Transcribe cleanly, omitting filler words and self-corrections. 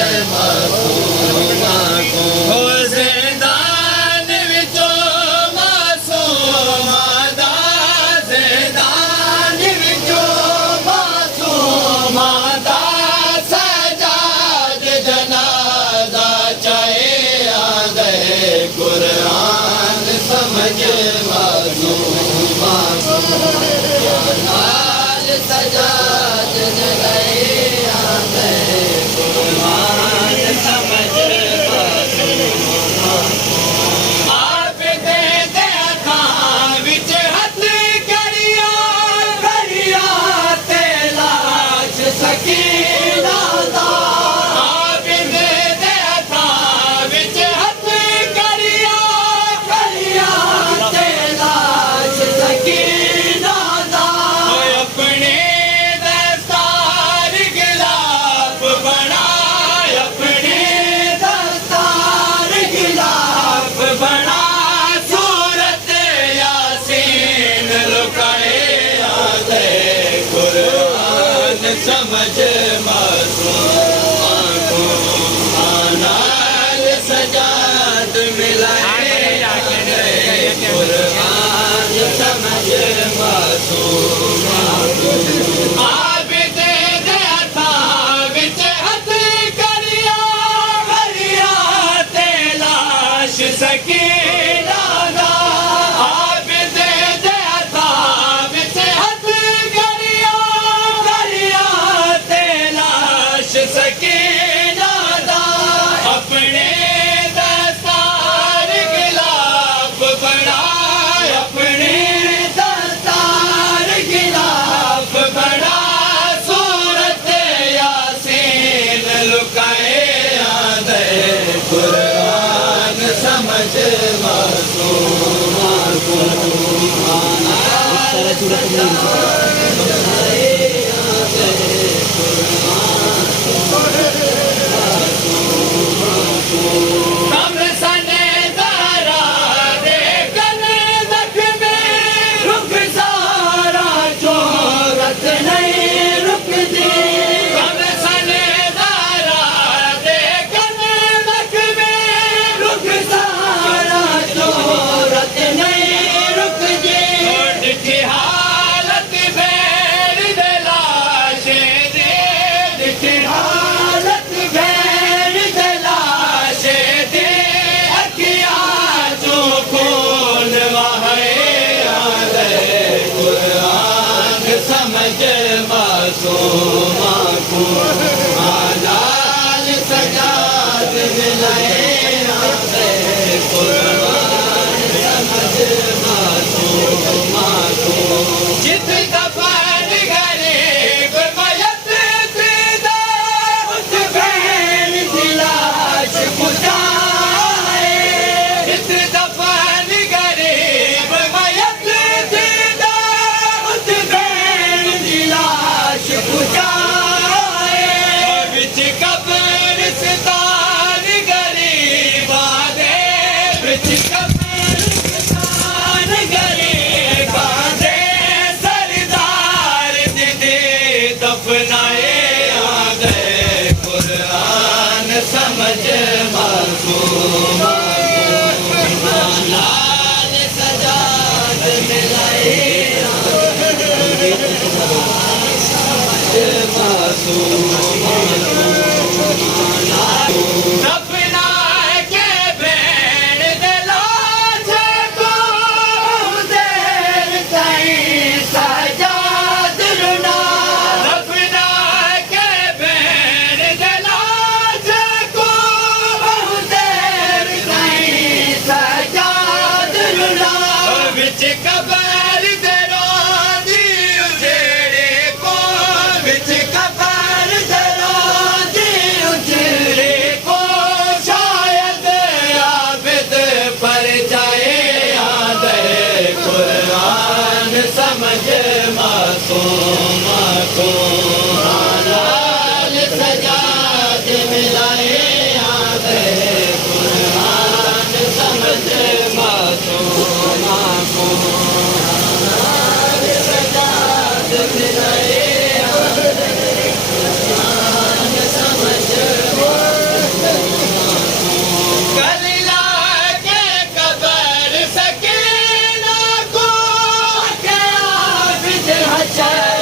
मासूमा को हो ज़िंदान विचों मासूमा दा ज़िंदान विचों मासूमा दा सजाद जनाजा चाहे आंदे कुरान समझ मासूमा को लाल सजाद जनाए आंदे कुरान समझ मासूमा आप दे दे अखां विच हथ करिया करिया ते लाश सकीना दा आप दे दे अखां विच हथ करिया करिया ते लाश सकीना दा ओए अपने दस्तार गिलाफ बना अपने दस्तार गिलाफ बना सूरत यासीन लुकाए आते कुरान समझ मासूमा को आनाल सजाद मिलाए कुरान समझ मासूमा को आप दे दे अखां विच हथ करिया करिया ते लाश सकीना दा आप दे दे अखां विच हथ करिया करिया ते लाश सकीना दा अपने दस्तार गिलाफ बना अपने दस्तार गिलाफ बना सूरत यासीन लुकाए आंदे कुरान समझ मासूमा को कम सने दारा दे कन दख में रुक सारा चोरत नहीं रुकती कम सने दारा दे कन दख में रुक सारा चोरत नहीं रुकती डिठी हालत में शहर